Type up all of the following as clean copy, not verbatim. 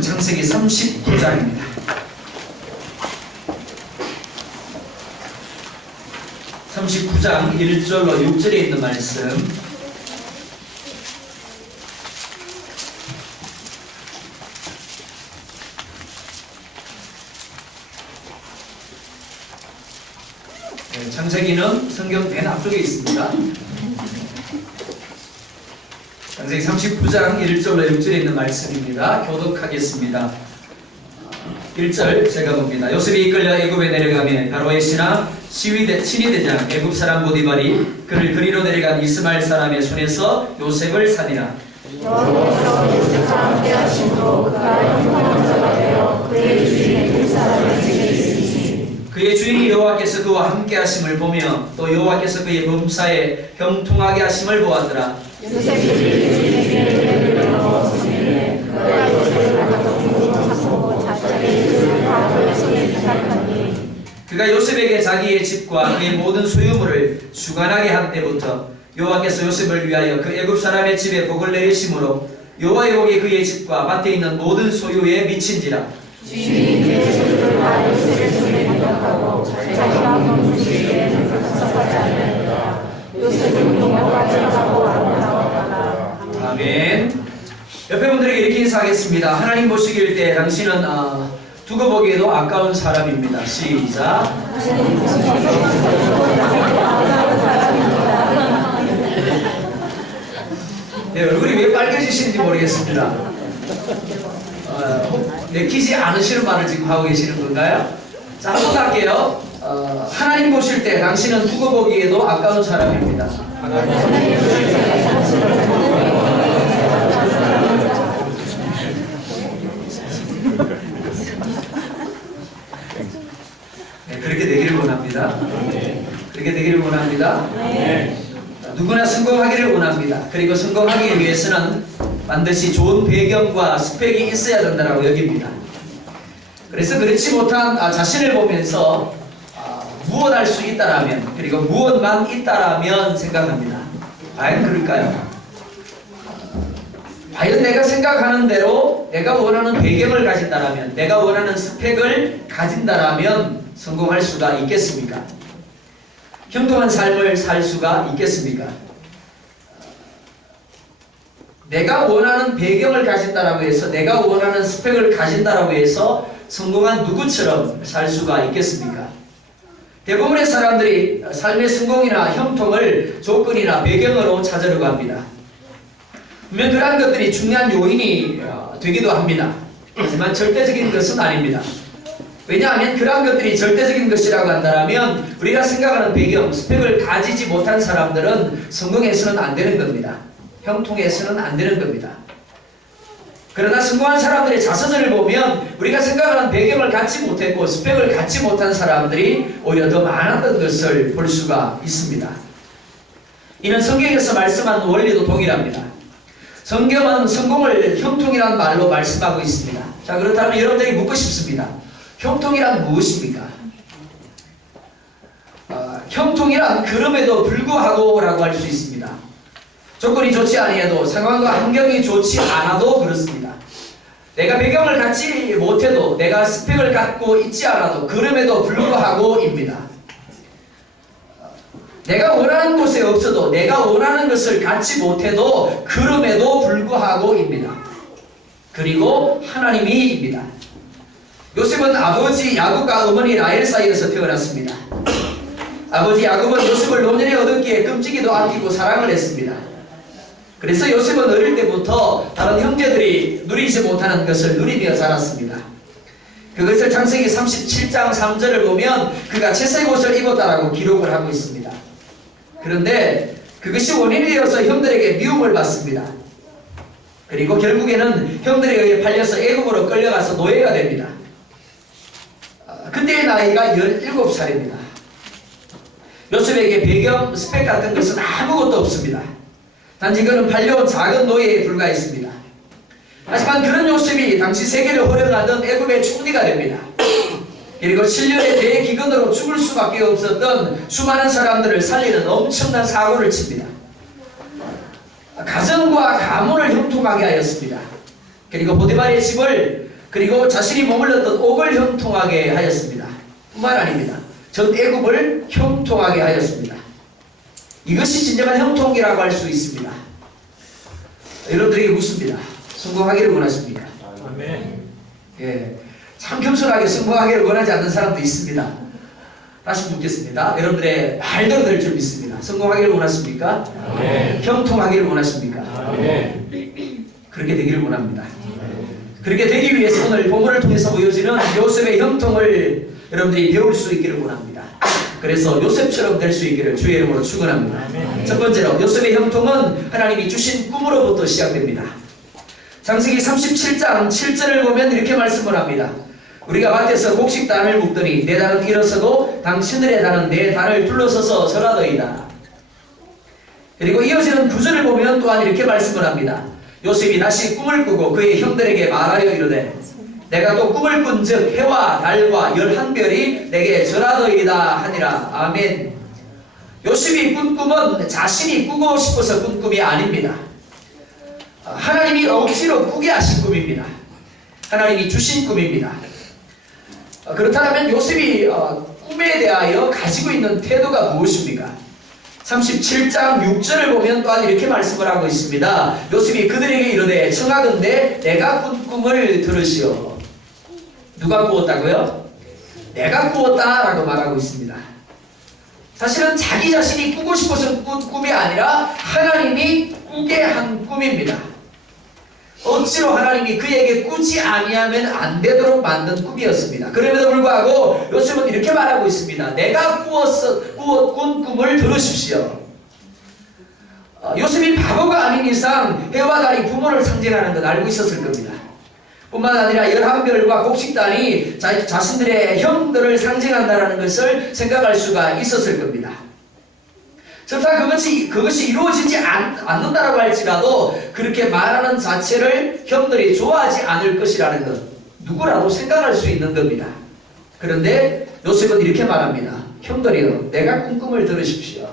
창세기 39장입니다. (39장) 1절로 6절에 있는 말씀. 창세기는 성경 맨 앞쪽에 있습니다. 창세기 39장 1절로 6절에 있는 말씀입니다. 교독하겠습니다. 1절 제가 봅니다. 요셉이 이끌려 애굽에 내려가며 바로의 친위대장 애굽 사람 보디발이 그를 그리로 내려간 이스마엘 사람의 손에서 요셉을 살리라. 여호와께서 요셉과 함께 하심으로 그가 형통한 자가 되어 그의 주인 애굽 사람의 집에 있으니 그의 주인이 여호와께서 그와 함께 하심을 보며 또 여호와께서 그의 범사에 형통하게 하심을 보았더라. 요셉이 주인에게 은혜를 넣었으니 그가 요셉을 가져오고 사고 자기의 집을 바로의 손에 부탁하니 그가 요셉에게 자기의 집과 그의 모든 소유물을 주관하게 한 때부터 여호와께서 요셉을 위하여 그 애굽 사람의 집에 복을 내리심으로 여호와의 복이 그의 집과 밭에 있는 모든 소유에 미친지라. 주인이 그의 소유를 다 요셉의 손에 부탁하고 자기가 본 주시에는 섭섭하지 않으니라. 요셉은 용어가 지나가고 아름다웠더라. 아멘. 옆에 분들에게 이렇게 인사하겠습니다. 하나님 보시길 때 당신은 두고 보기에도 아까운 사람입니다. 시작. 네, 얼굴이 왜 빨개지시는지 모르겠습니다. 내키지 않으시는 말을 지금 하고 계시는 건가요? 자, 한번 할게요. 하나님 보실 때 당신은 두고 보기에도 아까운 사람입니다. 네, 그렇게 되기를 원합니다. 그렇게 되기를 원합니다. 누구나 성공하기를 원합니다. 그리고 성공하기 위해서는 반드시 좋은 배경과 스펙이 있어야 된다고 여깁니다. 그래서 그렇지 못한 자신을 보면서 무엇할 수 있다라면, 그리고 무엇만 있다라면 생각합니다. 과연 그럴까요? 과연 내가 생각하는 대로 내가 원하는 배경을 가진다라면, 내가 원하는 스펙을 가진다라면 성공할 수가 있겠습니까? 형통한 삶을 살 수가 있겠습니까? 내가 원하는 배경을 가진다라고 해서, 내가 원하는 스펙을 가진다라고 해서 성공한 누구처럼 살 수가 있겠습니까? 대부분의 사람들이 삶의 성공이나 형통을 조건이나 배경으로 찾으려고 합니다. 분명 그러한 것들이 중요한 요인이 되기도 합니다. 하지만 절대적인 것은 아닙니다. 왜냐하면 그러한 것들이 절대적인 것이라고 한다면 우리가 생각하는 배경, 스펙을 가지지 못한 사람들은 성공해서는 안 되는 겁니다. 형통해서는 안 되는 겁니다. 그러나 성공한 사람들의 자서전을 보면 우리가 생각하는 배경을 갖지 못했고 스펙을 갖지 못한 사람들이 오히려 더 많았던 것을 볼 수가 있습니다. 이는 성경에서 말씀하는 원리도 동일합니다. 성경은 성공을 형통이라는 말로 말씀하고 있습니다. 자, 그렇다면 여러분들이 묻고 싶습니다. 형통이란 무엇입니까? 형통이란 그럼에도 불구하고 라고 할 수 있습니다. 조건이 좋지 아니해도, 상황과 환경이 좋지 않아도 그렇습니다. 내가 배경을 갖지 못해도, 내가 스펙을 갖고 있지 않아도 그럼에도 불구하고입니다. 내가 원하는 곳에 없어도, 내가 원하는 것을 갖지 못해도 그럼에도 불구하고입니다. 그리고 하나님이입니다. 요셉은 아버지 야곱과 어머니 라헬 사이에서 태어났습니다. 아버지 야곱은 요셉을 노년에 얻었기에 끔찍이도 아끼고 사랑을 했습니다. 그래서 요셉은 어릴 때부터 다른 형제들이 누리지 못하는 것을 누리며 자랐습니다. 그것을 창세기 37장 3절을 보면 그가 채색 옷을 입었다라고 기록을 하고 있습니다. 그런데 그것이 원인이 되어서 형들에게 미움을 받습니다. 그리고 결국에는 형들에 의해 팔려서 애굽으로 끌려가서 노예가 됩니다. 그때의 나이가 17살입니다. 요셉에게 배경, 스펙 같은 것은 아무것도 없습니다. 단지 그는 팔려온 작은 노예에 불과했습니다. 하지만 그런 요셉이 당시 세계를 호령하던 애굽의 총리가 됩니다. 그리고 7년의 대기근으로 죽을 수밖에 없었던 수많은 사람들을 살리는 엄청난 사고를 칩니다. 가정과 가문을 형통하게 하였습니다. 그리고 보디발의 집을 그리고 자신이 머물렀던 옥을 형통하게 하였습니다. 뿐만 아닙니다. 전 애굽을 형통하게 하였습니다. 이것이 진정한 형통이라고 할 수 있습니다. 여러분들에게 묻습니다. 성공하기를 원하십니까? 아멘. 예, 참 겸손하게 성공하기를 원하지 않는 사람도 있습니다. 다시 묻겠습니다. 여러분들의 말대로 될 줄 믿습니다. 성공하기를 원하십니까? 아멘. 형통하기를 원하십니까? 아멘. 그렇게 되기를 원합니다. 그렇게 되기 위해서 오늘 본문을 통해서 보여지는 요셉의 형통을 여러분들이 배울 수 있기를 원합니다. 그래서 요셉처럼 될 수 있기를 주의 이름으로 축원합니다. 첫 번째로 요셉의 형통은 하나님이 주신 꿈으로부터 시작됩니다. 창세기 37장 7절을 보면 이렇게 말씀을 합니다. 우리가 밭에서 곡식단을 묶더니 내 단은 일어서고 당신들의 단은 내 단을 둘러서서 절하더이다. 그리고 이어지는 9절을 보면 또한 이렇게 말씀을 합니다. 요셉이 다시 꿈을 꾸고 그의 형들에게 말하여 이르되 내가 또 꿈을 꾼즉 해와 달과 11별이 내게 절하더이다 하니라. 아멘. 요셉이 꾼 꿈은 자신이 꾸고 싶어서 꾼 꿈이 아닙니다. 하나님이 억지로 꾸게 하신 꿈입니다. 하나님이 주신 꿈입니다. 그렇다면 요셉이 꿈에 대하여 가지고 있는 태도가 무엇입니까? 37장 6절을 보면 또한 이렇게 말씀을 하고 있습니다. 요셉이 그들에게 이르되 청하건대 내가 꾼 꿈을 들으시오. 누가 꾸었다고요? 내가 꾸었다라고 말하고 있습니다. 사실은 자기 자신이 꾸고 싶어서 꾼 꿈이 아니라 하나님이 꾸게 한 꿈입니다. 억지로 하나님이 그에게 꾸지 아니하면 안 되도록 만든 꿈이었습니다. 그럼에도 불구하고 요셉은 이렇게 말하고 있습니다. 내가 꾼 꿈을 들으십시오. 요셉이 바보가 아닌 이상 해와 달이 부모를 상징하는 건 알고 있었을 겁니다. 뿐만 아니라 11별과 곡식단이 자신들의 형들을 상징한다는 것을 생각할 수가 있었을 겁니다. 설사 그것이 이루어지지 않는다라고 할지라도 그렇게 말하는 자체를 형들이 좋아하지 않을 것이라는 것 누구라도 생각할 수 있는 겁니다. 그런데 요셉은 이렇게 말합니다. 형들이여 내가 꾼 꿈을 들으십시오.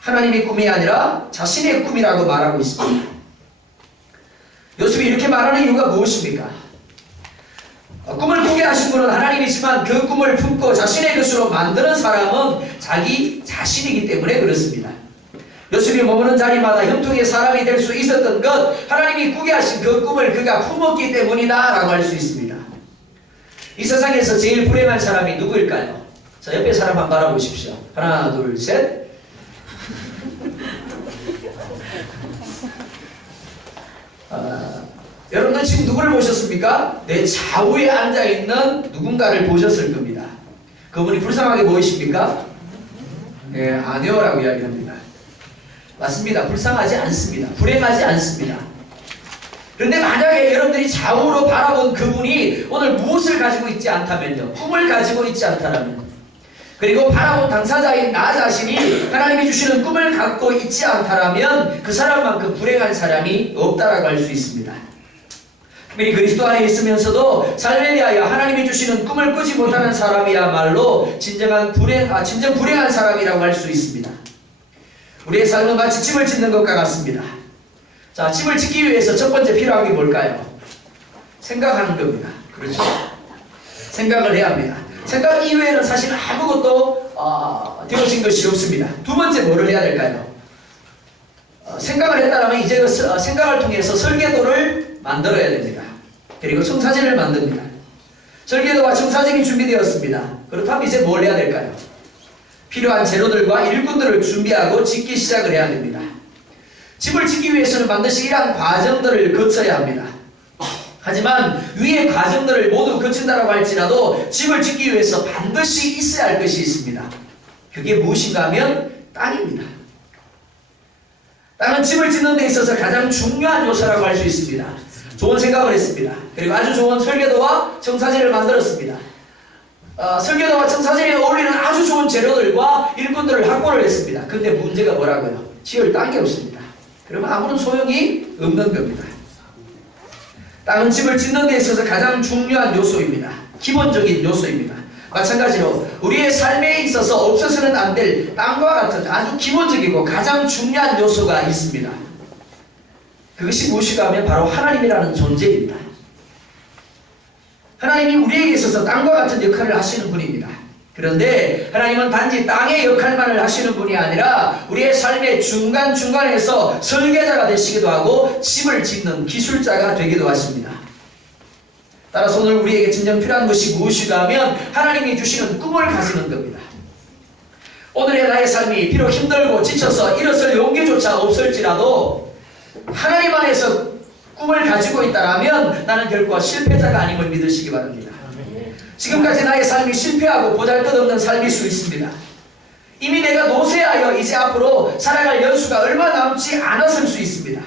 하나님의 꿈이 아니라 자신의 꿈이라고 말하고 있습니다. 요셉이 이렇게 말하는 이유가 무엇입니까? 꿈을 꾸게 하신 분은 하나님이지만 그 꿈을 품고 자신의 것으로 만드는 사람은 자기 자신이기 때문에 그렇습니다. 요셉이 머무는 자리마다 형통의 사람이 될 수 있었던 것, 하나님이 꾸게 하신 그 꿈을 그가 품었기 때문이다 라고 할 수 있습니다. 이 세상에서 제일 불행한 사람이 누구일까요? 자, 옆에 사람 한번 바라보십시오. 하나, 둘, 셋. 여러분들 지금 누구를 보셨습니까? 내 좌우에 앉아있는 누군가를 보셨을 겁니다. 그분이 불쌍하게 보이십니까? 네, 아니요라고 이야기합니다. 맞습니다. 불쌍하지 않습니다. 불행하지 않습니다. 그런데 만약에 여러분들이 좌우로 바라본 그분이 오늘 무엇을 가지고 있지 않다면요, 꿈을 가지고 있지 않다면, 그리고 바라본 당사자인 나 자신이 하나님이 주시는 꿈을 갖고 있지 않다면 그 사람만큼 불행한 사람이 없다라고 할 수 있습니다. 특별히 그리스도 안에 있으면서도 삶에 대하여 하나님이 주시는 꿈을 꾸지 못하는 사람이야말로 진정 불행한 사람이라고 할 수 있습니다. 우리의 삶은 마치 집을 짓는 것과 같습니다. 자, 집을 짓기 위해서 첫 번째 필요한 게 뭘까요? 생각하는 겁니다. 그렇죠? 생각을 해야 합니다. 생각 이외에는 사실 아무것도 되어진 것이 없습니다. 두 번째 뭐를 해야 될까요? 생각을 했다면 이제 그 생각을 통해서 설계도를 만들어야 됩니다. 그리고 청사진을 만듭니다. 설계도와 청사진이 준비되었습니다. 그렇다면 이제 뭘 해야 될까요? 필요한 재료들과 일꾼들을 준비하고 짓기 시작을 해야 됩니다. 집을 짓기 위해서는 반드시 이러한 과정들을 거쳐야 합니다. 하지만 위의 과정들을 모두 거친다고 할지라도 집을 짓기 위해서 반드시 있어야 할 것이 있습니다. 그게 무엇인가 하면 땅입니다. 땅은 집을 짓는 데 있어서 가장 중요한 요소라고 할 수 있습니다. 좋은 생각을 했습니다. 그리고 아주 좋은 설계도와 청사진을 만들었습니다. 설계도와 청사진에 어울리는 아주 좋은 재료들과 일꾼들을 확보를 했습니다. 근데 문제가 뭐라고요? 지을 땅이 없습니다. 그러면 아무런 소용이 없는 겁니다. 땅은 집을 짓는 데 있어서 가장 중요한 요소입니다. 기본적인 요소입니다. 마찬가지로 우리의 삶에 있어서 없어서는 안 될 땅과 같은 아주 기본적이고 가장 중요한 요소가 있습니다. 그것이 무엇인가 하면 바로 하나님이라는 존재입니다. 하나님이 우리에게 있어서 땅과 같은 역할을 하시는 분입니다. 그런데 하나님은 단지 땅의 역할만을 하시는 분이 아니라 우리의 삶의 중간중간에서 설계자가 되시기도 하고 집을 짓는 기술자가 되기도 하십니다. 따라서 오늘 우리에게 진정 필요한 것이 무엇이가 하면 하나님이 주시는 꿈을 가지는 겁니다. 오늘의 나의 삶이 비록 힘들고 지쳐서 일어설 용기조차 없을지라도 하나님 안에서 꿈을 가지고 있다면 나는 결코 실패자가 아님을 믿으시기 바랍니다. 지금까지 나의 삶이 실패하고 보잘것없는 삶일 수 있습니다. 이미 내가 노쇠하여 이제 앞으로 살아갈 연수가 얼마 남지 않았을 수 있습니다.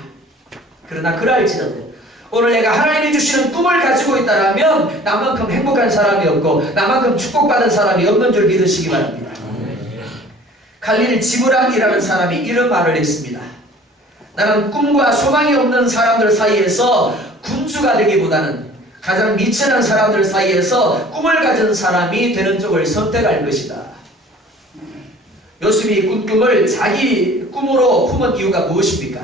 그러나 그럴지라도 오늘 내가 하나님이 주시는 꿈을 가지고 있다면 나만큼 행복한 사람이 없고 나만큼 축복받은 사람이 없는 줄 믿으시기 바랍니다. 갈릴 지브란이라는 사람이 이런 말을 했습니다. 나는 꿈과 소망이 없는 사람들 사이에서 군주가 되기보다는 가장 미천한 사람들 사이에서 꿈을 가진 사람이 되는 쪽을 선택할 것이다. 요셉이 꿈을 자기 꿈으로 품은 이유가 무엇입니까?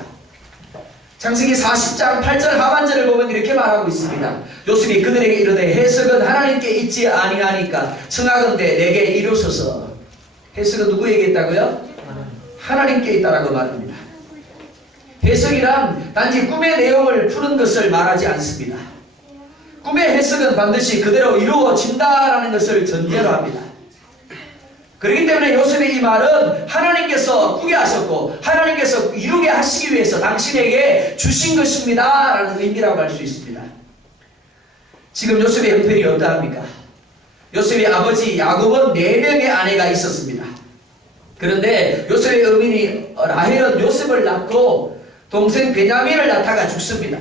창세기 40장 8절 하반절을 보면 이렇게 말하고 있습니다. 요셉이 그들에게 이르되 해석은 하나님께 있지 아니하니까 청하건대 내게 이루소서. 해석은 누구에게 있다고요? 하나님께 있다라고 말합니다. 해석이란 단지 꿈의 내용을 푸는 것을 말하지 않습니다. 꿈의 해석은 반드시 그대로 이루어진다라는 것을 전제로 합니다. 그렇기 때문에 요셉의 이 말은 하나님께서 꾸게 하셨고 하나님께서 이루게 하시기 위해서 당신에게 주신 것입니다 라는 의미라고 할 수 있습니다. 지금 요셉의 형편이 어떠합니까? 요셉의 아버지 야곱은 4명의 아내가 있었습니다. 그런데 요셉의 어머니 라헬은 요셉을 낳고 동생 베냐민을 낳다가 죽습니다.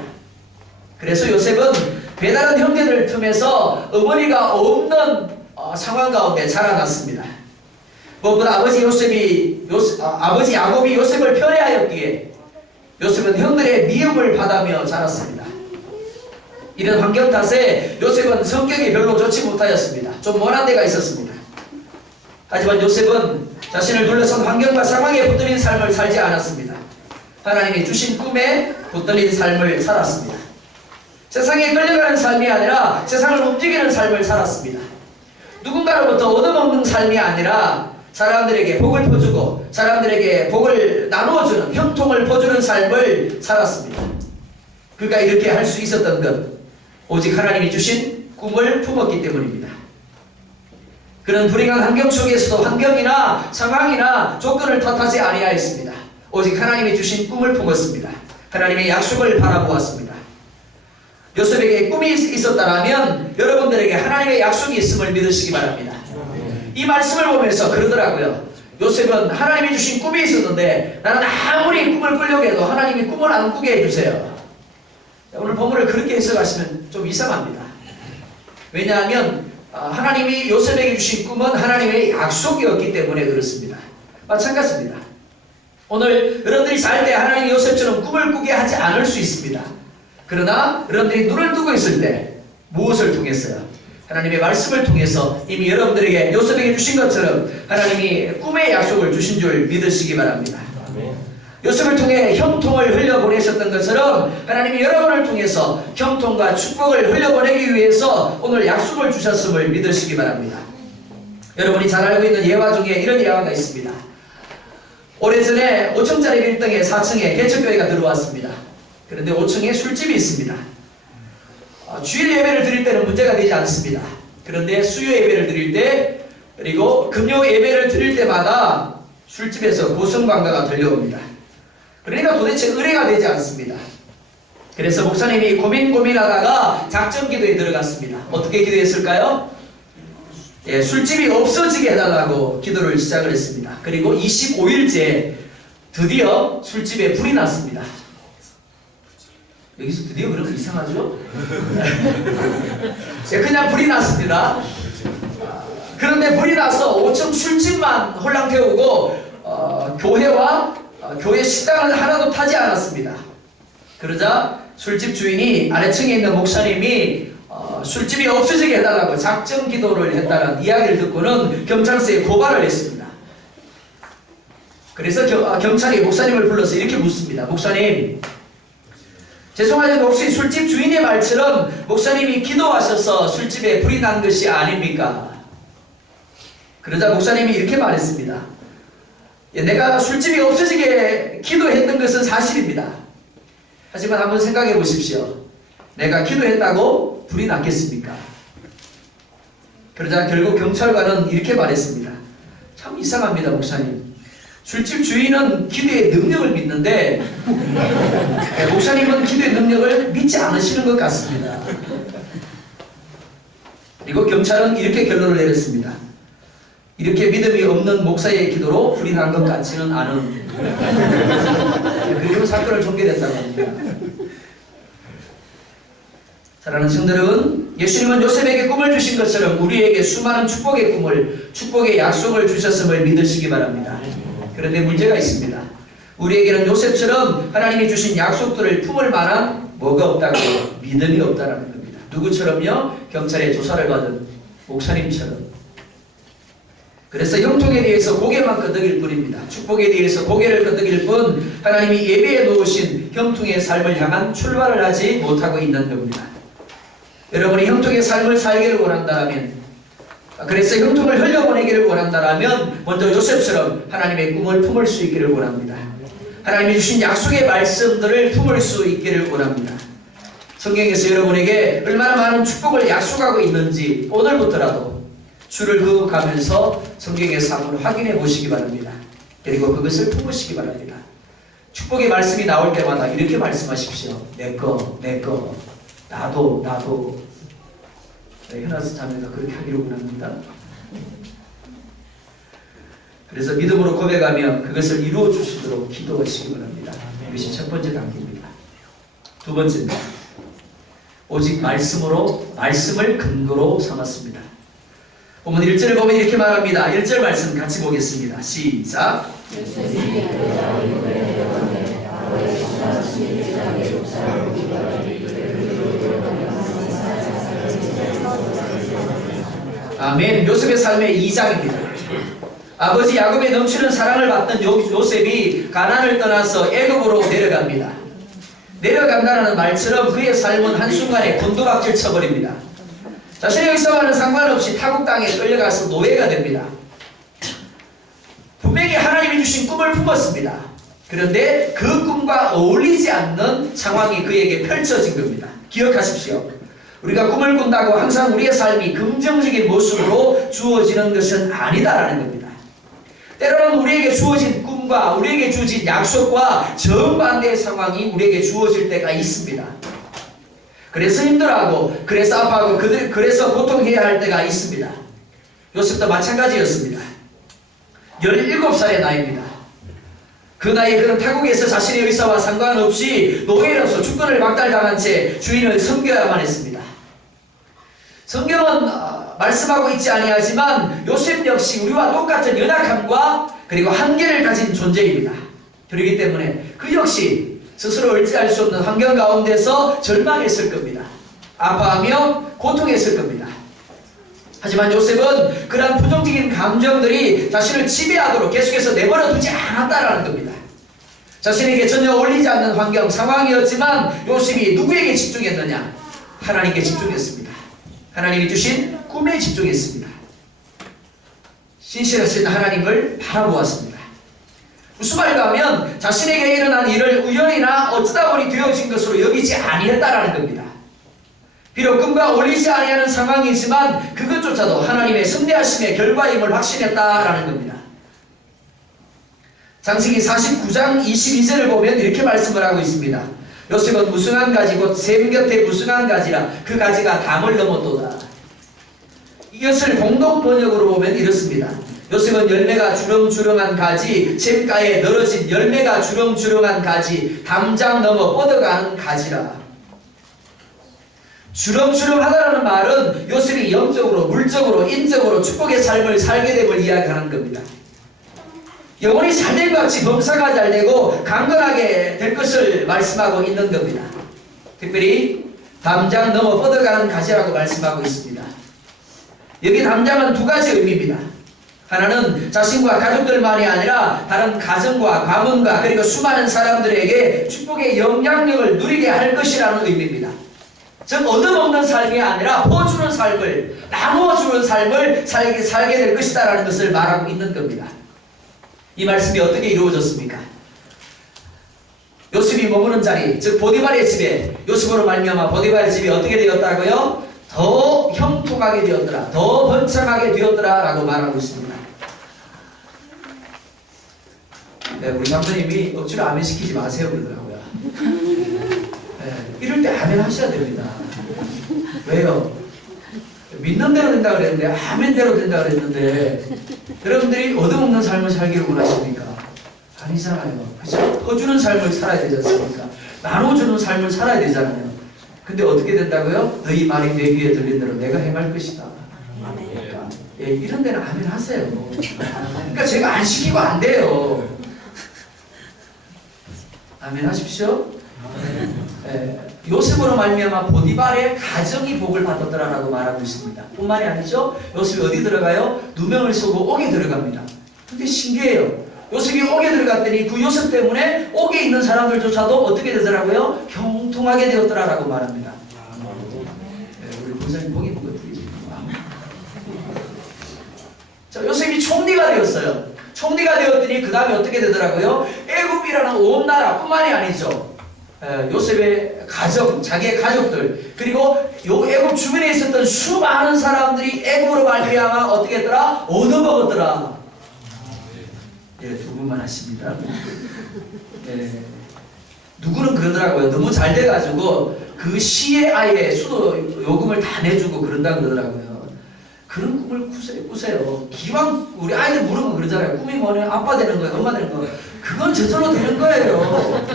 그래서 요셉은 배다른 형제들 틈에서 어머니가 없는 상황 가운데 자라났습니다. 무엇보다 아버지 야곱이 요셉을 편애하였기에 요셉은 형들의 미움을 받아며 자랐습니다. 이런 환경 탓에 요셉은 성격이 별로 좋지 못하였습니다. 좀 모난 데가 있었습니다. 하지만 요셉은 자신을 둘러싼 환경과 상황에 붙들린 삶을 살지 않았습니다. 하나님이 주신 꿈에 붙들린 삶을 살았습니다. 세상에 끌려가는 삶이 아니라 세상을 움직이는 삶을 살았습니다. 누군가로부터 얻어먹는 삶이 아니라 사람들에게 복을 퍼주고 사람들에게 복을 나누어주는 형통을 퍼주는 삶을 살았습니다. 그가 이렇게 할 수 있었던 것 오직 하나님이 주신 꿈을 품었기 때문입니다. 그는 불행한 환경 속에서도 환경이나 상황이나 조건을 탓하지 아니하였습니다. 오직 하나님이 주신 꿈을 품었습니다. 하나님의 약속을 바라보았습니다. 요셉에게 꿈이 있었다면 여러분들에게 하나님의 약속이 있음을 믿으시기 바랍니다. 이 말씀을 보면서 그러더라고요. 요셉은 하나님이 주신 꿈이 있었는데 나는 아무리 꿈을 꾸려고 해도 하나님이 꿈을 안 꾸게 해주세요. 오늘 본문을 그렇게 해석하시면 좀 이상합니다. 왜냐하면 하나님이 요셉에게 주신 꿈은 하나님의 약속이었기 때문에 그렇습니다. 마찬가지입니다. 오늘 여러분들이 살 때 하나님이 요셉처럼 꿈을 꾸게 하지 않을 수 있습니다. 그러나 여러분들이 눈을 뜨고 있을 때 무엇을 통했어요? 하나님의 말씀을 통해서 이미 여러분들에게 요셉에게 주신 것처럼 하나님이 꿈의 약속을 주신 줄 믿으시기 바랍니다. 요셉을 통해 형통을 흘려보내셨던 것처럼 하나님이 여러분을 통해서 형통과 축복을 흘려보내기 위해서 오늘 약속을 주셨음을 믿으시기 바랍니다. 여러분이 잘 알고 있는 예화 중에 이런 예화가 있습니다. 오래전에 5층짜리 빌딩에 4층에 개척교회가 들어왔습니다. 그런데 5층에 술집이 있습니다. 주일 예배를 드릴 때는 문제가 되지 않습니다. 그런데 수요 예배를 드릴 때 그리고 금요 예배를 드릴 때마다 술집에서 고성방가가 들려옵니다. 그러니까 도대체 의뢰가 되지 않습니다. 그래서 목사님이 고민하다가 작전기도에 들어갔습니다. 어떻게 기도했을까요? 술집이 없어지게 해달라고 기도를 시작을 했습니다. 그리고 25일째 드디어 술집에 불이 났습니다. 여기서 드디어 그러면 이상하죠? 그냥 불이 났습니다. 그런데 불이 나서 5층 술집만 홀랑 태우고 교회 식당은 하나도 타지 않았습니다. 그러자 술집 주인이 아래층에 있는 목사님이 술집이 없어지게 해달라고 작정 기도를 했다는 이야기를 듣고는 경찰서에 고발을 했습니다. 그래서 경찰이 목사님을 불러서 이렇게 묻습니다. 목사님, 죄송하지만 혹시 술집 주인의 말처럼 목사님이 기도하셔서 술집에 불이 난 것이 아닙니까? 그러자 목사님이 이렇게 말했습니다. 내가 술집이 없어지게 기도했던 것은 사실입니다. 하지만 한번 생각해 보십시오. 내가 기도했다고 불이 났겠습니까? 그러자 결국 경찰관은 이렇게 말했습니다. 참 이상합니다, 목사님. 술집 주인은 기도의 능력을 믿는데 목사님은 기도의 능력을 믿지 않으시는 것 같습니다. 그리고 경찰은 이렇게 결론을 내렸습니다. 이렇게 믿음이 없는 목사의 기도로 불이 난 것 같지는 않은. 그리고 사건을 종결했다고 합니다. 사랑하는 성도 여러분, 예수님은 요셉에게 꿈을 주신 것처럼 우리에게 수많은 축복의 꿈을, 축복의 약속을 주셨음을 믿으시기 바랍니다. 그런데 문제가 있습니다. 우리에게는 요셉처럼 하나님이 주신 약속들을 품을 만한 뭐가 없다고, 믿음이 없다는 겁니다. 누구처럼요? 경찰의 조사를 받은 목사님처럼. 그래서 형통에 대해서 고개만 끄덕일 뿐입니다. 축복에 대해서 고개를 끄덕일 뿐 하나님이 예배해 놓으신 형통의 삶을 향한 출발을 하지 못하고 있는 겁니다. 여러분이 형통의 삶을 살기를 원한다면, 그래서 형통을 흘려보내기를 원한다면 먼저 요셉처럼 하나님의 꿈을 품을 수 있기를 원합니다. 하나님이 주신 약속의 말씀들을 품을 수 있기를 원합니다. 성경에서 여러분에게 얼마나 많은 축복을 약속하고 있는지 오늘부터라도 주를 그어가면서 성경에서 한번 확인해 보시기 바랍니다. 그리고 그것을 품으시기 바랍니다. 축복의 말씀이 나올 때마다 이렇게 말씀하십시오. 내거, 내거, 나도. 현아스 자매가 그렇게 하기를 원합니다. 그래서 믿음으로 고백하며 그것을 이루어 주시도록 기도하시기 바랍니다. 이것이 첫 번째 단계입니다. 두 번째입니다. 오직 말씀을 근거로 삼았습니다. 본문 1절을 보면 이렇게 말합니다. 1절 말씀 같이 보겠습니다. 시작. 아멘. 요셉의 삶의 2장입니다. 아버지 야곱의 넘치는 사랑을 받던 요셉이 가나안을 떠나서 애굽으로 내려갑니다. 내려간다는 말처럼 그의 삶은 한순간에 곤두박질 쳐버립니다. 자신의 의사와는 상관없이 타국 땅에 끌려가서 노예가 됩니다. 분명히 하나님이 주신 꿈을 품었습니다. 그런데 그 꿈과 어울리지 않는 상황이 그에게 펼쳐진 겁니다. 기억하십시오. 우리가 꿈을 꾼다고 항상 우리의 삶이 긍정적인 모습으로 주어지는 것은 아니다라는 겁니다. 때로는 우리에게 주어진 꿈과 우리에게 주어진 약속과 정반대의 상황이 우리에게 주어질 때가 있습니다. 그래서 힘들어하고, 그래서 아파하고, 그래서 고통해야 할 때가 있습니다. 요셉도 마찬가지였습니다. 17살의 나이입니다. 그 나이에 그는 타국에서 자신의 의사와 상관없이 노예로서 주권을 박탈당한 채 주인을 섬겨야만 했습니다. 성경은 말씀하고 있지 아니하지만 요셉 역시 우리와 똑같은 연약함과 그리고 한계를 가진 존재입니다. 그렇기 때문에 그 역시 스스로 의지할 수 없는 환경 가운데서 절망했을 겁니다. 아파하며 고통했을 겁니다. 하지만 요셉은 그러한 부정적인 감정들이 자신을 지배하도록 계속해서 내버려 두지 않았다라는 겁니다. 자신에게 전혀 어울리지 않는 환경, 상황이었지만 요셉이 누구에게 집중했느냐? 하나님께 집중했습니다. 하나님이 주신 꿈에 집중했습니다. 신실하신 하나님을 바라보았습니다. 무슨 말인가 하면 자신에게 일어난 일을 우연이나 어쩌다 보니 되어진 것으로 여기지 아니했다라는 겁니다. 비록 꿈과 어울리지 아니하는 상황이지만 그것조차도 하나님의 선대하심의 결과임을 확신했다라는 겁니다. 창세기 49장 22절을 보면 이렇게 말씀을 하고 있습니다. 요셉은 무성한 가지 곧 샘 곁에 무성한 가지라 그 가지가 담을 넘었도다. 이것을 공동 번역으로 보면 이렇습니다. 요셉은 열매가 주렁주렁한 가지, 샘가에 늘어진 열매가 주렁주렁한 가지, 담장 넘어 뻗어가는 가지라. 주렁주렁하다라는 말은 요셉이 영적으로, 물적으로, 인적으로 축복의 삶을 살게 됨을 이야기하는 겁니다. 영혼이 잘된 것 같이 범사가 잘되고 강건하게 될 것을 말씀하고 있는 겁니다. 특별히 담장 넘어 뻗어가는 가지라고 말씀하고 있습니다. 여기 담장은 두 가지 의미입니다. 하나는 자신과 가족들만이 아니라 다른 가정과 가문과 그리고 수많은 사람들에게 축복의 영향력을 누리게 할 것이라는 의미입니다. 즉 얻어먹는 삶이 아니라 퍼주는 삶을, 나누어주는 삶을 살게 될 것이다라는 것을 말하고 있는 겁니다. 이 말씀이 어떻게 이루어졌습니까? 요셉이 머무는 자리, 즉 보디발의 집에, 요셉으로 말미암아 보디발의 집이 어떻게 되었다고요? 더 형통하게 되었더라, 더 번창하게 되었더라 라고 말하고 있습니다. 네, 우리 장로님이 억지로 아멘 시키지 마세요 그러더라고요. 네, 이럴 때 아멘 하셔야 됩니다. 왜요? 믿는 대로 된다 그랬는데, 아멘대로 된다 그랬는데, 여러분들이 얻어먹는 삶을 살기를 원하십니까? 아니잖아요. 그렇죠? 퍼주는 삶을 살아야 되지 않습니까? 나눠주는 삶을 살아야 되잖아요. 근데 어떻게 된다고요? 너희 말이 내 귀에 들린 대로 내가 행할 것이다. 그러니까, 예, 이런 데는 아멘 하세요. 그러니까 제가 안 시키고 안 돼요. 아멘 하십시오. 예, 요셉으로 말미암아 보디발의 가정이 복을 받았더라라고 말하고 있습니다. 뿐만이 아니죠. 요셉이 어디 들어가요? 누명을 쓰고 옥에 들어갑니다. 근데 신기해요. 요셉이 옥에 들어갔더니 그 요셉 때문에 옥에 있는 사람들조차도 어떻게 되더라고요? 형통하게 되었더라라고 말합니다. 네, 우리 본사님 복이 있는 것들이지. 자, 요셉이 총리가 되었어요. 총리가 되었더니 그 다음에 어떻게 되더라고요? 애굽이라는 온 나라뿐만이 아니죠. 요셉의 가정, 자기의 가족들, 그리고 요 애굽 주변에 있었던 수많은 사람들이 애굽으로 말미암아 어떻게 했더라? 얻어먹었더라. 예, 두 분만 하십니다. 예, 누구는 그러더라고요. 너무 잘 돼가지고 그 시에 아예 수도 요금을 다 내주고 그런다 그러더라고요. 그런 꿈을 꾸세요. 기왕 우리 아이들 물으면 그러잖아요. 꿈이 뭐냐? 아빠 되는 거예요, 엄마 되는 거예요. 그건 저절로 되는 거예요.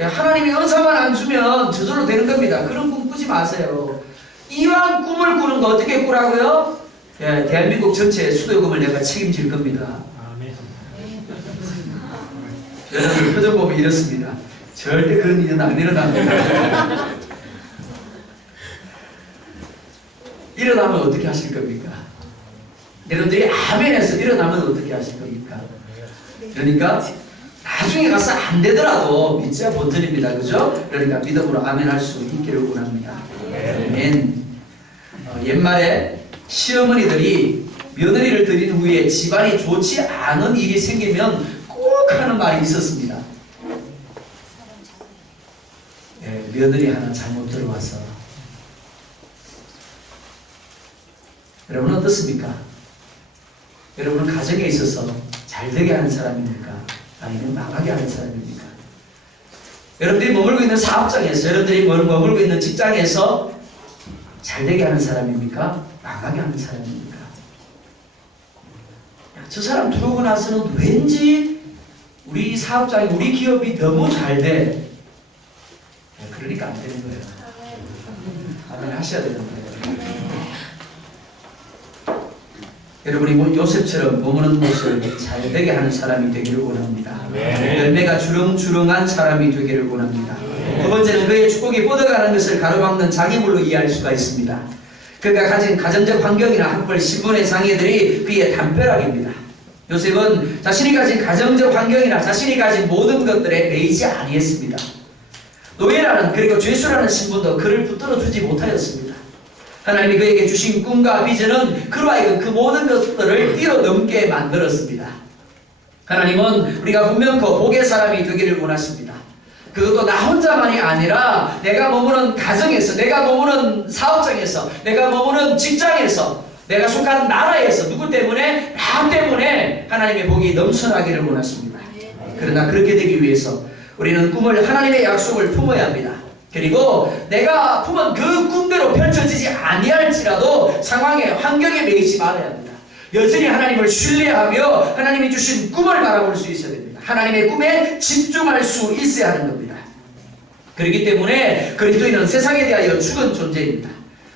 예, 하나님이 은사만 안 주면 저절로 되는 겁니다. 그런 꿈 꾸지 마세요. 이왕 꿈을 꾸는 거 어떻게 꾸라고요? 예, 대한민국 전체 수도요금을 내가 책임질 겁니다. 여러분 표정 보면 이렇습니다. 절대 그런 일은 안 일어납니다. 일어나면 어떻게 하실 겁니까? 여러분들이 아멘해서 일어나면 어떻게 하실 겁니까? 그러니까 나중에 가서 안 되더라도 믿자 본전입니다. 그죠? 그러니까 믿음으로 아멘 할 수 있기를 원합니다. 아멘. 옛말에 시어머니들이 며느리를 들인 후에 집안이 좋지 않은 일이 생기면 꼭 하는 말이 있었습니다. 예, 며느리 하나 잘못 들어와서. 여러분 어떻습니까? 여러분은 가정에 있어서 잘 되게 하는 사람입니까? 아니면 망하게 하는 사람입니까? 여러분들이 머물고 있는 사업장에서, 여러분들이 머물고 있는 직장에서 잘 되게 하는 사람입니까? 망하게 하는 사람입니까? 저 사람 들어오고 나서는 왠지 우리 사업장이, 우리 기업이 너무 잘 돼. 그러니까 안 되는 거예요. 아멘 하셔야 되는 거예요. 여러분이 요셉처럼 머무는 곳을 잘 되게 하는 사람이 되기를 원합니다. 열매가 주렁주렁한 사람이 되기를 원합니다. 두 번째는 그의 축복이 뻗어가는 것을 가로막는 장애물로 이해할 수가 있습니다. 그가 가진 가정적 환경이나 학벌, 신분의 장애들이 그의 담벼락입니다. 요셉은 자신이 가진 가정적 환경이나 자신이 가진 모든 것들에 매이지 아니했습니다. 노예라는, 그리고 죄수라는 신분도 그를 붙들어주지 못하였습니다. 하나님이 그에게 주신 꿈과 비전은 그로 하여금 그 모든 것들을 뛰어넘게 만들었습니다. 하나님은 우리가 분명코 복의 사람이 되기를 원하십니다. 그것도 나 혼자만이 아니라 내가 머무는 가정에서, 내가 머무는 사업장에서, 내가 머무는 직장에서, 내가 속한 나라에서, 누구 때문에? 나 때문에 하나님의 복이 넘쳐나기를 원하십니다. 그러나 그렇게 되기 위해서 우리는 꿈을, 하나님의 약속을 품어야 합니다. 그리고 내가 품은 그 꿈대로 펼쳐지지 아니할지라도 상황에, 환경에 매이지 말아야 합니다. 여전히 하나님을 신뢰하며 하나님이 주신 꿈을 바라볼 수 있어야 됩니다. 하나님의 꿈에 집중할 수 있어야 하는 겁니다. 그렇기 때문에 그리스도인은 세상에 대하여 죽은 존재입니다.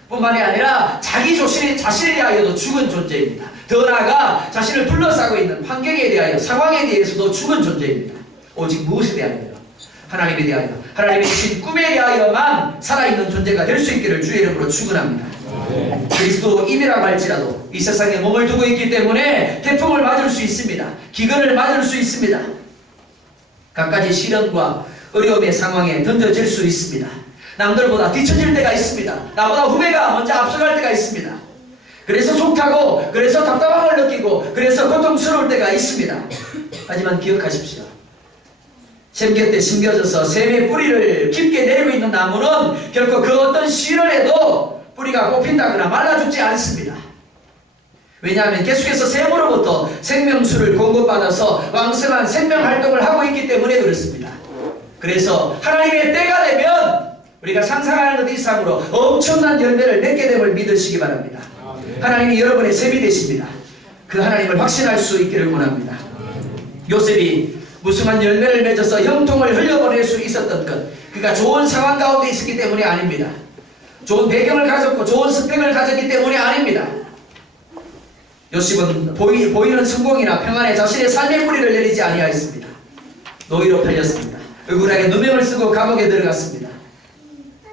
뿐만이 아니라 자기 자신에 대하여도 죽은 존재입니다. 더 나아가 자신을 둘러싸고 있는 환경에 대하여, 상황에 대해서도 죽은 존재입니다. 오직 무엇에 대하여? 하나님에 대하여. 하나님이 주신 꿈에 대하여만 살아있는 존재가 될 수 있기를 주의 이름으로 축원합니다. 그리스도인이라고 할지라도 이 세상에 몸을 두고 있기 때문에 태풍을 맞을 수 있습니다. 기근을 맞을 수 있습니다. 갖가지 시련과 어려움의 상황에 던져질 수 있습니다. 남들보다 뒤처질 때가 있습니다. 나보다 후배가 먼저 앞서갈 때가 있습니다. 그래서 속타고, 그래서 답답함을 느끼고, 그래서 고통스러울 때가 있습니다. 하지만 기억하십시오. 샘곁에 심겨져서 샘의 뿌리를 깊게 내리고 있는 나무는 결코 그 어떤 시련에도 뿌리가 뽑힌다거나 말라 죽지 않습니다. 왜냐하면 계속해서 샘으로부터 생명수를 공급받아서 왕성한 생명활동을 하고 있기 때문에 그렇습니다. 그래서 하나님의 때가 되면 우리가 상상하는 것 이상으로 엄청난 열매를 맺게 됨을 믿으시기 바랍니다. 하나님이 여러분의 샘이 되십니다. 그 하나님을 확신할 수 있기를 원합니다. 요셉이 무성한 열매를 맺어서 형통을 흘려보낼 수 있었던 것, 그가 좋은 상황 가운데 있었기 때문이 아닙니다. 좋은 배경을 가졌고 좋은 스펙을 가졌기 때문이 아닙니다. 요셉은 보이는 성공이나 평안에 자신의 삶의 뿌리를 내리지 아니하였습니다. 노예로 팔렸습니다. 억울하게 누명을 쓰고 감옥에 들어갔습니다.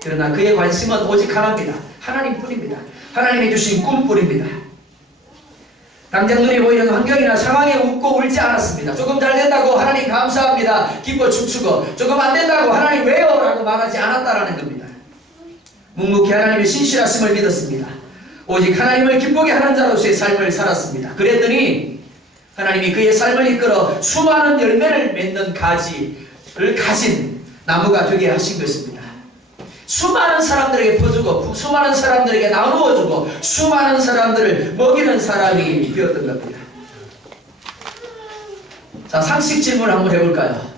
그러나 그의 관심은 오직 하나입니다. 하나님뿐입니다. 하나님이 주신 꿈뿐입니다. 당장 눈에 보이는 환경이나 상황에 웃고 울지 않았습니다. 조금 잘 된다고 하나님 감사합니다. 기뻐 춤추고 조금 안 된다고 하나님 왜요? 라고 말하지 않았다라는 겁니다. 묵묵히 하나님의 신실하심을 믿었습니다. 오직 하나님을 기쁘게 하는 자로서의 삶을 살았습니다. 그랬더니 하나님이 그의 삶을 이끌어 수많은 열매를 맺는 가지를 가진 나무가 되게 하신 것입니다. 수많은 사람들에게 퍼주고 수많은 사람들에게 나누어주고 수많은 사람들을 먹이는 사람이 되었던 겁니다. 자, 상식 질문 한번 해볼까요?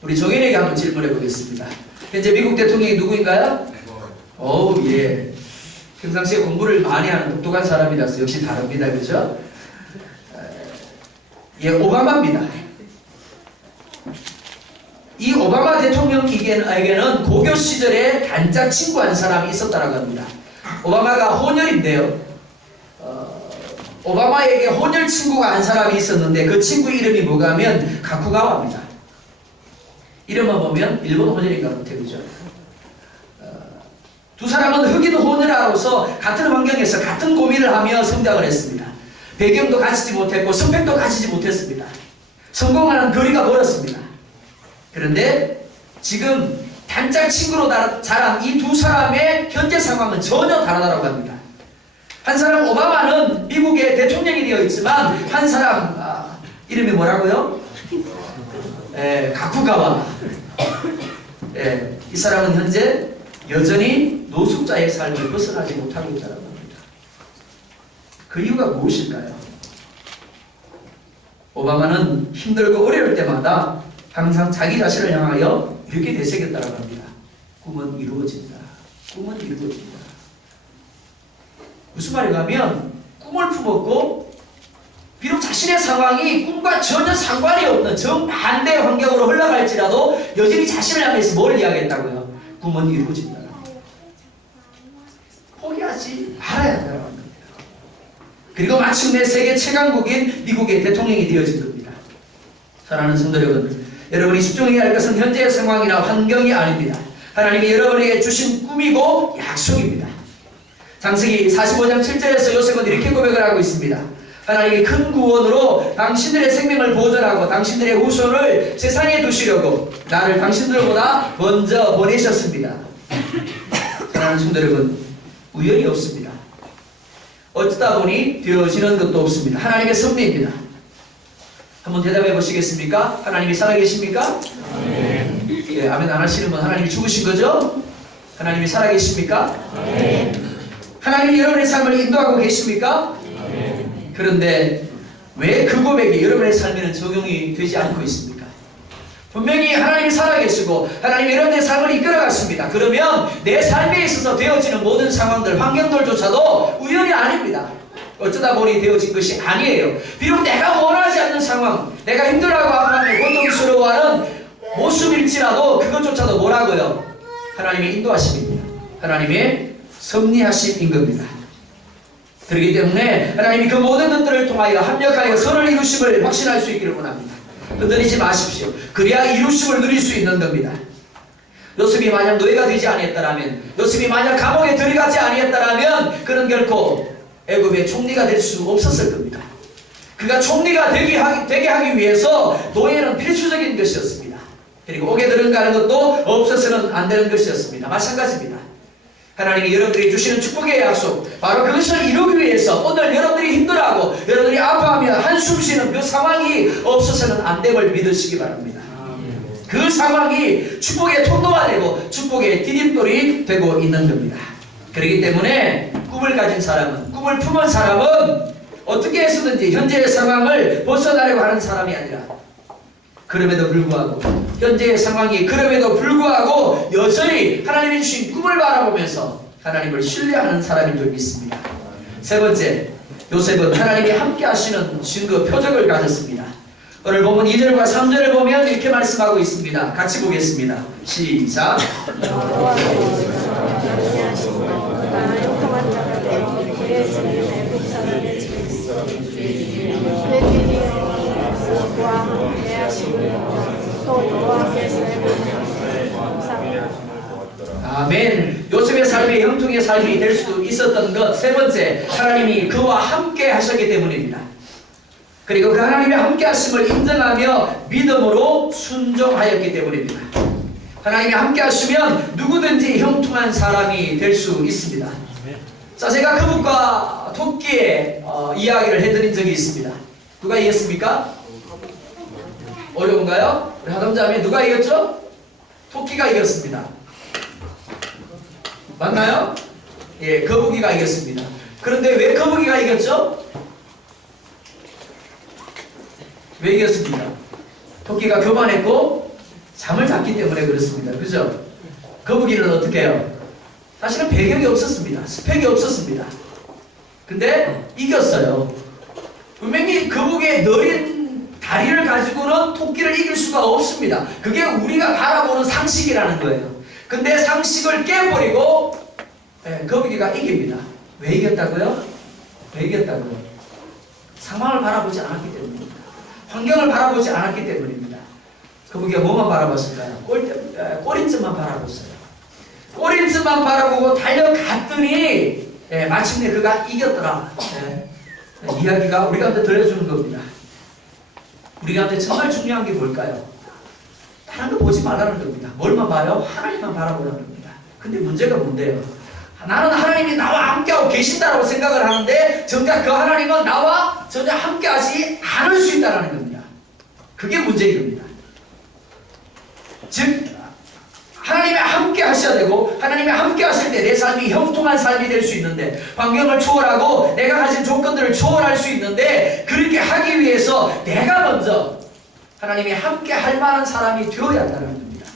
우리 정인에게 한번 질문해 보겠습니다. 현재 미국 대통령이 누구인가요? 어우, 예. 평상시에 공부를 많이 하는 독특한 사람이라서 역시 다릅니다. 그렇죠? 예, 오바마입니다. 이 오바마 대통령에게는 고교 시절에 단짝 친구 한 사람이 있었다고 합니다. 오바마가 혼혈인데요. 오바마에게 혼혈 친구가 한 사람이 있었는데 그 친구 이름이 뭐가 하면 가쿠가와입니다. 이름만 보면 일본 혼혈인가 못해, 그죠? 두 사람은 흑인 혼혈아로서 같은 환경에서 같은 고민을 하며 성장을 했습니다. 배경도 갖추지 못했고 스펙도 갖추지 못했습니다. 성공하는 거리가 멀었습니다. 그런데 지금 단짝 친구로 자란 이 두 사람의 현재 상황은 전혀 다르다고 합니다. 한 사람 오바마는 미국의 대통령이 되어 있지만 한 사람 이름이 뭐라고요? 가쿠가와. 이 사람은 현재 여전히 노숙자의 삶을 벗어나지 못하고 있다고 합니다. 그 이유가 무엇일까요? 오바마는 힘들고 어려울 때마다 항상 자기 자신을 향하여 이렇게 되새겼다고 합니다. 꿈은 이루어진다. 꿈은 이루어진다. 무슨 말인가 하면 꿈을 품었고 비록 자신의 상황이 꿈과 전혀 상관이 없는 정반대 환경으로 흘러갈지라도 여전히 자신을 향해서 뭘 이야기했다고요? 꿈은 이루어진다. 포기하지 말아야 한다는 겁니다. 그리고 마침내 세계 최강국인 미국의 대통령이 되어진 겁니다. 사랑하는 성도 여러분, 여러분이 집중해야 할 것은 현재의 상황이나 환경이 아닙니다. 하나님이 여러분에게 주신 꿈이고 약속입니다. 창세기 45장 7절에서 요셉은 이렇게 고백을 하고 있습니다. 하나님이 큰 구원으로 당신들의 생명을 보존하고 당신들의 후손을 세상에 두시려고 나를 당신들보다 먼저 보내셨습니다. 사랑하는 성도 여러분, 우연이 없습니다. 어쩌다 보니 되어지는 것도 없습니다. 하나님의 섭리입니다. 한번 대답해 보시겠습니까? 하나님이 살아계십니까? 아멘. 예, 아멘 안 하시는 분 하나님이 죽으신 거죠? 하나님이 살아계십니까? 아멘. 하나님이 여러분의 삶을 인도하고 계십니까? 아멘. 그런데 왜 그 고백이 여러분의 삶에는 적용이 되지 않고 있습니까? 분명히 하나님이 살아계시고 하나님이 여러분의 삶을 이끌어갔습니다. 그러면 내 삶에 있어서 되어지는 모든 상황들, 환경들조차도 우연이 아닙니다. 어쩌다 보니 되어진 것이 아니에요. 비록 내가 원하지 않는 상황, 내가 힘들어하고 아파하며 고통스러워하는 모습일지라도 그것조차도 뭐라고요? 하나님의 인도하심입니다. 하나님의 섭리하심인 겁니다. 그렇기 때문에 하나님이 그 모든 것들을 통하여 합력하여 선을 이루심을 확신할 수 있기를 원합니다. 흔들리지 마십시오. 그래야 이루심을 누릴 수 있는 겁니다. 요셉이 만약 노예가 되지 아니했다라면, 요셉이 만약 감옥에 들어가지 아니했다라면 그는 결코 애굽의 총리가 될 수 없었을 겁니다. 그가 총리가 되게 하기 위해서 노예는 필수적인 것이었습니다. 그리고 옥에 들어가는 것도 없어서는 안 되는 것이었습니다. 마찬가지입니다. 하나님이 여러분들이 주시는 축복의 약속, 바로 그것을 이루기 위해서 오늘 여러분들이 힘들어하고 여러분들이 아파하며 한숨 쉬는 그 상황이 없어서는 안 됨을 믿으시기 바랍니다. 그 상황이 축복의 통로가 되고 축복의 디딤돌이 되고 있는 겁니다. 그렇기 때문에 꿈을 가진 사람은, 꿈을 품은 사람은 어떻게 해서든지 현재의 상황을 벗어나려고 하는 사람이 아니라, 그럼에도 불구하고 현재의 상황이 그럼에도 불구하고 여전히 하나님이 주신 꿈을 바라보면서 하나님을 신뢰하는 사람인 줄 믿습니다. 세 번째, 요셉은 하나님이 함께 하시는 증거 표적을 가졌습니다. 오늘 본문 2절과 3절을 보면 이렇게 말씀하고 있습니다. 같이 보겠습니다. 시작. 아멘. 요셉의 삶이 형통의 삶이 될 수도 있었던 것, 세 번째, 하나님이 그와 함께 하셨기 때문입니다. 그리고 그 하나님의 함께 하심을 인정하며 믿음으로 순종하였기 때문입니다. 하나님이 함께 하시면 누구든지 형통한 사람이 될 수 있습니다. 자, 제가 거북과 토끼의 이야기를 해드린 적이 있습니다. 누가 이겼습니까? 어려운가요? 우리 하동자매 누가 이겼죠? 토끼가 이겼습니다. 맞나요? 예, 거북이가 이겼습니다. 그런데 왜 거북이가 이겼죠? 왜 이겼습니까? 토끼가 교만했고 잠을 잤기 때문에 그렇습니다. 그죠? 거북이는 어떻게 해요? 사실은 배경이 없었습니다. 스펙이 없었습니다. 근데 이겼어요. 분명히 거북이의 느린 다리를 가지고는 토끼를 이길 수가 없습니다. 그게 우리가 바라보는 상식이라는 거예요. 근데 상식을 깨버리고 거북이가 이깁니다. 왜 이겼다고요? 왜 이겼다고요? 상황을 바라보지 않았기 때문입니다. 환경을 바라보지 않았기 때문입니다. 거북이가 뭐만 바라봤을까요? 꼬리쯤만 바라봤어요. 꼬리쯤만 바라보고 달려갔더니 마침내 그가 이겼더라. 이야기가 우리 가운데 들려주는 겁니다. 우리 가운데 정말 중요한 게 뭘까요? 다른 거 보지 말라는 겁니다. 뭘만 봐요? 하나님만 바라보라는 겁니다. 근데 문제가 뭔데요? 나는 하나님이 나와 함께하고 계신다라고 생각을 하는데 정작 그 하나님은 나와 전혀 함께하지 않을 수 있다는 겁니다. 그게 문제인 겁니다. 즉 하나님이 함께 하셔야 되고, 하나님이 함께 하실 때 내 삶이 형통한 삶이 될 수 있는데, 환경을 초월하고 내가 가진 조건들을 초월할 수 있는데, 그렇게 하기 위해서 내가 먼저 하나님이 함께 할 만한 사람이 되어야 한다는 겁니다.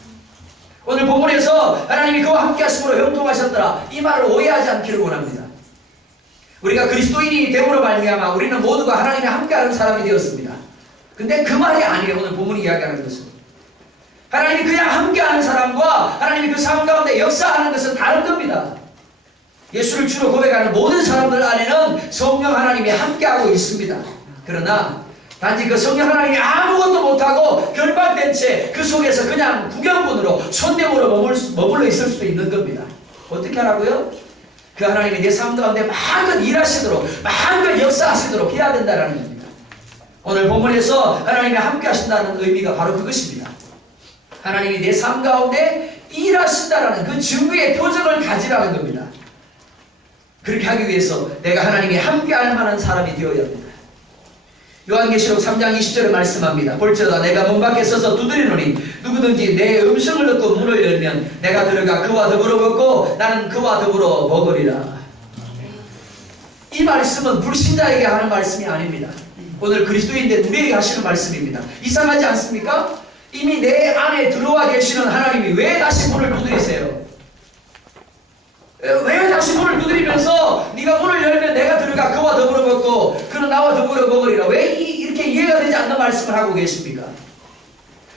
오늘 본문에서 하나님이 그와 함께 하심으로 형통하셨더라, 이 말을 오해하지 않기를 원합니다. 우리가 그리스도인이 됨으로 말미암아 우리는 모두가 하나님이 함께하는 사람이 되었습니다. 근데 그 말이 아니에요. 오늘 본문이 이야기하는 것은 하나님이 그냥 함께하는 사람과 하나님이 그 삶 가운데 역사하는 것은 다른 겁니다. 예수를 주로 고백하는 모든 사람들 안에는 성령 하나님이 함께하고 있습니다. 그러나 단지 그 성령 하나님이 아무것도 못하고 결박된 채 그 속에서 그냥 구경꾼으로 손님으로 머물러 있을 수도 있는 겁니다. 어떻게 하라고요? 그 하나님이 내 삶 가운데 마음껏 일하시도록, 마음껏 역사하시도록 해야 된다는 겁니다. 오늘 본문에서 하나님이 함께 하신다는 의미가 바로 그것입니다. 하나님이 내 삶 가운데 일하신다라는 그 증거의 표정을 가지라는 겁니다. 그렇게 하기 위해서 내가 하나님이 함께 할 만한 사람이 되어야 합니다. 요한계시록 3장 20절에 말씀합니다. 볼지어다 내가 문 밖에 서서 두드리노니 누구든지 내 음성을 듣고 문을 열면 내가 들어가 그와 더불어 먹고 나는 그와 더불어 먹으리라. 이 말씀은 불신자에게 하는 말씀이 아닙니다. 오늘 그리스도인들 우리에게 하시는 말씀입니다. 이상하지 않습니까? 이미 내 안에 들어와 계시는 하나님이 왜 다시 문을 두드리세요? 왜 다시 문을 두드리면서 네가 문을 열면 내가 들어가 그와 더불어 먹고 그는 나와 더불어 먹으리라. 왜 이렇게 이해가 되지 않는 말씀을 하고 계십니까?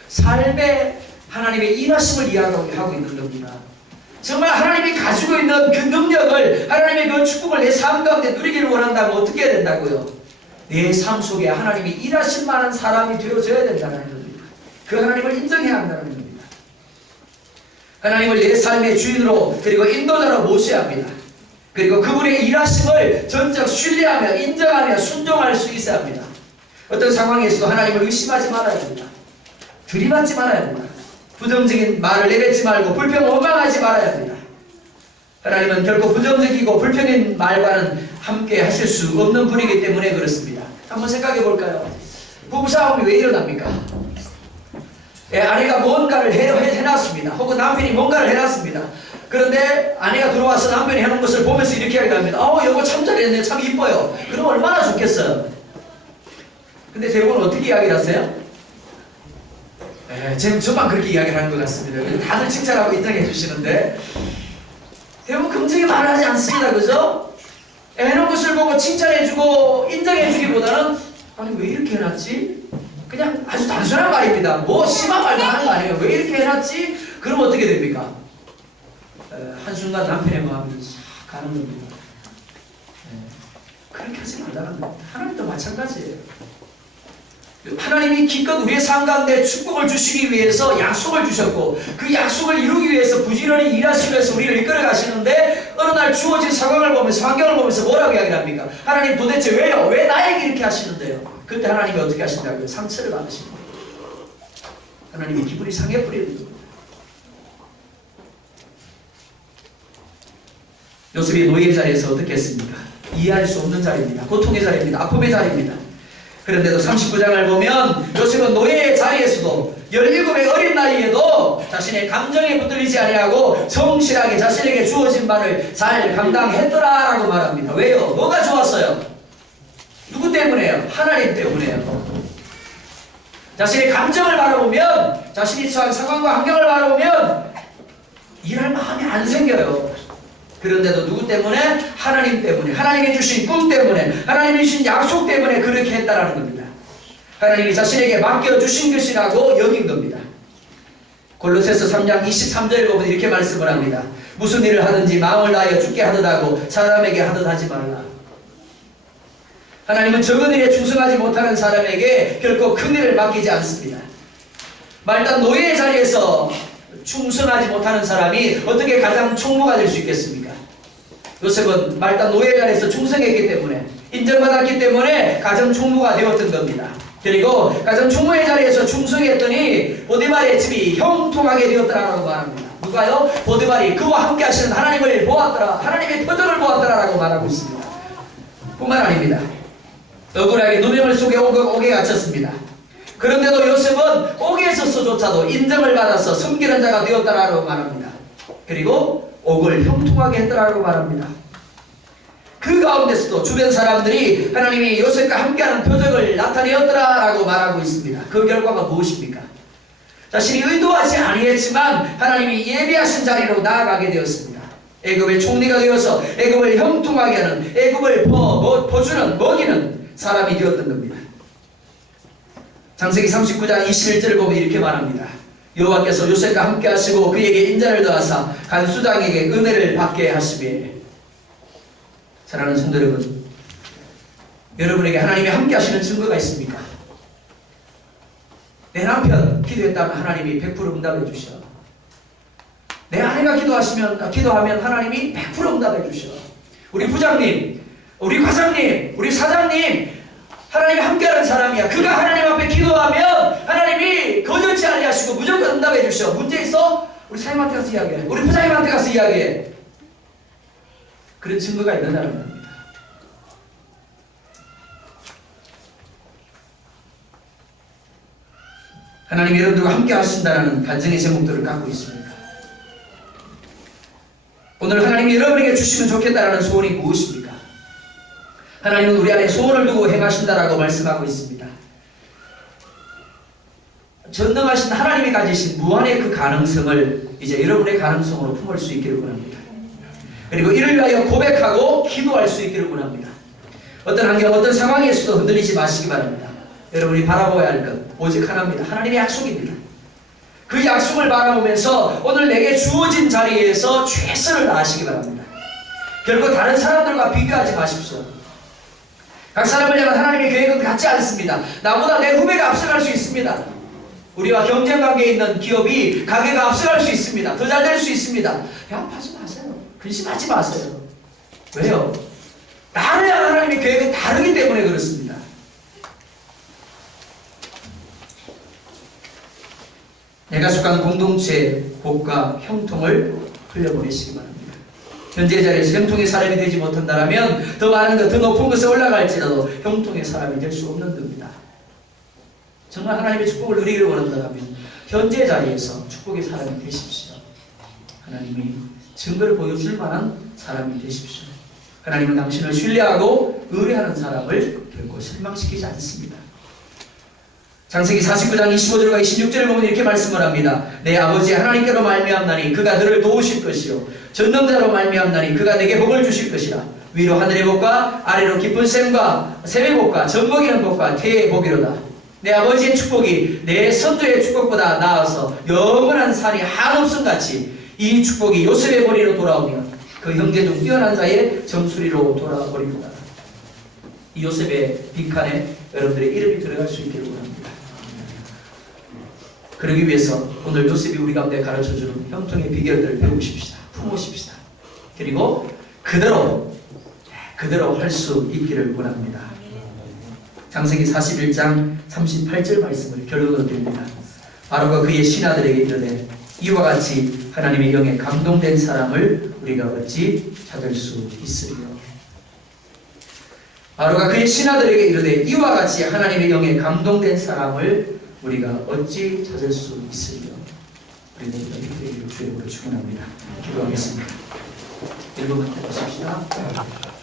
삶에 하나님의 일하심을 이야기하고 있는 겁니다. 정말 하나님이 가지고 있는 그 능력을, 하나님의 그 축복을 내 삶 가운데 누리기를 원한다면 어떻게 해야 된다고요? 내 삶 속에 하나님이 일하실 만한 사람이 되어져야 된다는 겁니다. 그 하나님을 인정해야 한다는 겁니다. 하나님을 내 삶의 주인으로 그리고 인도자로 모셔야 합니다. 그리고 그분의 일하심을 전적 신뢰하며 인정하며 순종할 수 있어야 합니다. 어떤 상황에서도 하나님을 의심하지 말아야 합니다. 들이받지 말아야 합니다. 부정적인 말을 내뱉지 말고 불평 원망하지 말아야 합니다. 하나님은 결코 부정적이고 불평인 말과는 함께 하실 수 없는 분이기 때문에 그렇습니다. 한번 생각해 볼까요? 부부싸움이 왜 일어납니까? 아내가 뭔가를 해놨습니다. 혹은 남편이 뭔가를 해놨습니다. 그런데 아내가 들어와서 남편이 해놓은 것을 보면서 이렇게 이야기를 합니다. 여보 참 잘했네, 참 이뻐요. 그럼 얼마나 좋겠어요. 근데 대부분 어떻게 이야기를 하세요? 저만 그렇게 이야기를 하는 것 같습니다. 다들 칭찬하고 인정해 주시는데 대부분 긍정의 말을 하지 않습니다. 그죠? 해놓은 것을 보고 칭찬해주고 인정해주기보다는 아니 왜 이렇게 해놨지? 그냥 아주 단순한 말입니다. 뭐 심한 말도 하는 거 아니에요. 왜 이렇게 해놨지? 그럼 어떻게 됩니까? 한순간 남편의 마음이 싹 가는 겁니다. 그렇게 하지 말라는 겁니다. 하나님도 마찬가지예요. 하나님이 기껏 우리의 삶 가운데 축복을 주시기 위해서 약속을 주셨고 그 약속을 이루기 위해서 부지런히 일하시기 위해서 우리를 이끌어 가시는데 어느 날 주어진 상황을 보면서 환경을 보면서 뭐라고 이야기를 합니까? 하나님 도대체 왜요? 왜 나에게 이렇게 하시는데요? 그때 하나님이 어떻게 하신다고요? 상처를 받으시는 거예요. 하나님이 기분이 상해 버리는 겁니다. 요셉이 노예의 자리에서 어떻게 했습니까? 이해할 수 없는 자리입니다. 고통의 자리입니다. 아픔의 자리입니다. 그런데도 39장을 보면 요셉은 노예의 자리에서도 17의 어린 나이에도 자신의 감정에 붙들리지 아니하고 성실하게 자신에게 주어진 바를 잘 감당했더라라고 말합니다. 왜요? 뭐가 좋았어요? 누구 때문에요? 하나님 때문에요. 자신의 감정을 바라보면 자신이 처한 상황과 환경을 바라보면 일할 마음이 안 생겨요. 그런데도 누구 때문에? 하나님 때문에, 하나님이 주신 꿈 때문에, 하나님이 주신 약속 때문에 그렇게 했다라는 겁니다. 하나님이 자신에게 맡겨주신 것이라고 여긴 겁니다. 골로새서 3장 23절에 보면 이렇게 말씀을 합니다. 무슨 일을 하든지 마음을 다하여 주께 하듯 하고 사람에게 하듯 하지 말라. 하나님은 적은 일에 충성하지 못하는 사람에게 결코 큰 일을 맡기지 않습니다. 말단 노예의 자리에서 충성하지 못하는 사람이 어떻게 가장 총무가 될 수 있겠습니까? 요셉은 말단 노예 자리에서 충성했기 때문에 인정받았기 때문에 가정 총무가 되었던 겁니다. 그리고 가정 총무의 자리에서 충성했더니 보디발의 집이 형통하게 되었더라라고 말합니다. 누가요? 보디발이 그와 함께 하시는 하나님을 보았더라, 하나님의 표정을 보았더라라고 말하고 있습니다. 뿐만 아닙니다. 억울하게 누명을 속에 옥에 갇혔습니다. 그런데도 요셉은 옥에 있어서조차도 인정을 받아서 섬기는 자가 되었다라고 말합니다. 그리고 옥을 형통하게 했더라고 말합니다. 그 가운데서도 주변 사람들이 하나님이 요셉과 함께하는 표적을 나타내었더라라고 말하고 있습니다. 그 결과가 무엇입니까? 자신이 의도하지 아니했지만 하나님이 예비하신 자리로 나아가게 되었습니다. 애굽의 총리가 되어서 애굽을 형통하게 하는, 애굽을 버주는, 먹이는 사람이 되었던 겁니다. 창세기 39장 21절을 보면 이렇게 말합니다. 여호와께서 요셉과 함께 하시고 그에게 인자를 더하사 간수장에게 은혜를 받게 하시며. 사랑하는 성도 여러분, 여러분에게 하나님이 함께 하시는 증거가 있습니까? 내 남편 기도했다면 하나님이 100% 응답해 주셔. 내 아내가 기도하면 하나님이 100% 응답해 주셔. 우리 부장님, 우리 과장님, 우리 사장님, 하나님이 함께하는 사람이야. 그가 하나님 앞에 기도하면 하나님이 거절치 아니하시고 무조건 응답해 주셔. 문제 있어? 우리 사장님한테 가서 이야기해. 우리 부장님한테 가서 이야기해. 그런 증거가 있는다는 겁니다. 하나님이 여러분들과 함께 하신다는 간증의 제목들을 갖고 있습니다. 오늘 하나님이 여러분에게 주시면 좋겠다라는 소원이 무엇입니까? 하나님은 우리 안에 소원을 두고 행하신다라고 말씀하고 있습니다. 전능하신 하나님이 가지신 무한의 그 가능성을 이제 여러분의 가능성으로 품을 수 있기를 원합니다. 그리고 이를 위하여 고백하고 기도할 수 있기를 원합니다. 어떤 환경, 어떤 상황에서도 흔들리지 마시기 바랍니다. 여러분이 바라보아야 할 것 오직 하나입니다. 하나님의 약속입니다. 그 약속을 바라보면서 오늘 내게 주어진 자리에서 최선을 다하시기 바랍니다. 결코 다른 사람들과 비교하지 마십시오. 각 사람을 향한 하나님의 계획은 같지 않습니다. 나보다 내 후배가 앞서갈 수 있습니다. 우리와 경쟁 관계에 있는 기업이 가게가 앞서갈 수 있습니다. 더 잘 될 수 있습니다. 배고파지 마세요. 근심하지 마세요. 왜요? 나를 향한 하나님의 계획은 다르기 때문에 그렇습니다. 내가 속한 공동체의 복과 형통을 흘려보내시기 바랍니다. 현재 자리에서 형통의 사람이 되지 못한다면 더 많은 것, 더 높은 것에 올라갈지라도 형통의 사람이 될 수 없는 겁니다. 정말 하나님의 축복을 누리기를 원한다면 현재 자리에서 축복의 사람이 되십시오. 하나님이 증거를 보여줄 만한 사람이 되십시오. 하나님은 당신을 신뢰하고 의뢰하는 사람을 결코 실망시키지 않습니다. 창세기 49장 25절과 26절을 보면 이렇게 말씀을 합니다. 내 아버지 하나님께로 말미암나니 그가 너를 도우실 것이요 전능자로 말미암나니 그가 내게 복을 주실 것이라. 위로 하늘의 복과 아래로 깊은 샘과 샘의 복과 젖먹이는 복과 태의 복이로다. 내 아버지의 축복이 내 선조의 축복보다 나아서 영원한 산이 한없음 같이 이 축복이 요셉의 머리로 돌아오며 그 형제 중 뛰어난 자의 정수리로 돌아버립니다. 이 요셉의 빈칸에 여러분들의 이름이 들어갈 수 있기를 원합니다. 그러기 위해서 오늘 요셉이 우리 가운데 가르쳐주는 형통의 비결들을 배우십시다. 품으십시다. 그리고 그대로 할 수 있기를 원합니다. 창세기 41장 38절 말씀을 결론으로 드립니다. 바로가 그의 신하들에게 이르되 이와 같이 하나님의 영에 감동된 사람을 우리가 어찌 찾을 수 있으리요. 바로가 그의 신하들에게 이르되 이와 같이 하나님의 영에 감동된 사람을 우리가 어찌 찾을 수 있으리요. 우리는 이렇게 주의 이름으로 축원합니다. 기도하겠습니다. 1분만 기도하십시다.